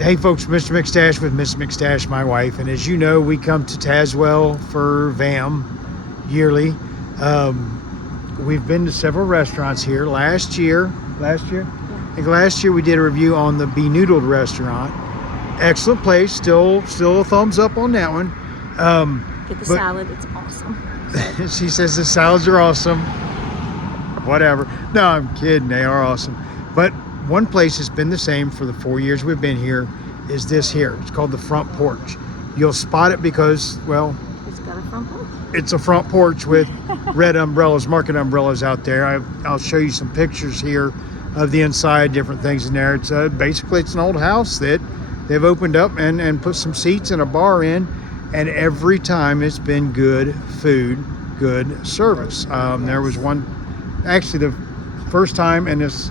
Hey folks, Mr. McStache with Miss McStache, my wife, and as you know, we come to Tazwell for VAMM yearly. We've been to several restaurants here. Last year, I think last year we did a review on the Be Noodled restaurant. Excellent place, still a thumbs up on that one. Get the salad, it's awesome. She says the salads are awesome. Whatever. No, I'm kidding, they are awesome. But one place has been the same for the 4 years we've been here is this here. It's called the Front Porch. You'll spot it because, well, It's got a front porch. it's a front porch with red umbrellas, market umbrellas out there. I'll show you some pictures here of the inside, different things in there. It's basically it's an old house that they've opened up and put some seats and a bar in, and every time it's been good food, good service. There was one, actually the first time, and this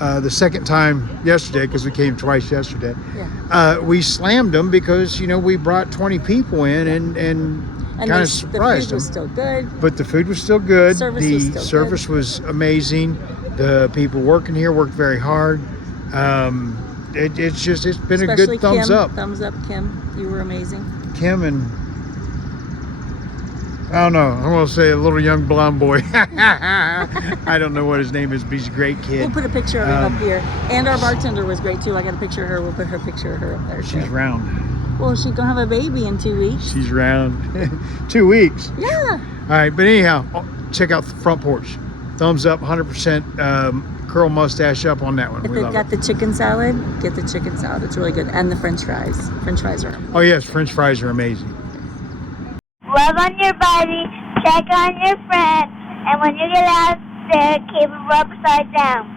the second time yesterday, because we came twice yesterday. Yeah. We slammed them because, you know, we brought 20 people in and kind of surprised the food was still good. But the food was still good. Service was amazing. The people working here worked very hard. It's been Especially a good thumbs Kim. up. Thumbs up, Kim. You were amazing. Kim and I don't know. I'm gonna say a little young blonde boy. I don't know what his name is, but he's a great kid. We'll put a picture of him up here. And our bartender was great too. I got a picture of her. We'll put her picture of her up there. She's round. Well, she's gonna have a baby in 2 weeks. She's round. 2 weeks. Yeah. All right, but anyhow, check out the Front Porch. Thumbs up, 100% curl mustache up on that one. If they've got the chicken salad, get the chicken salad. It's really good. And the French fries. French fries are. Oh yes, French fries are amazing. Love on your body, check on your friend, and when you get out there, keep it upside down.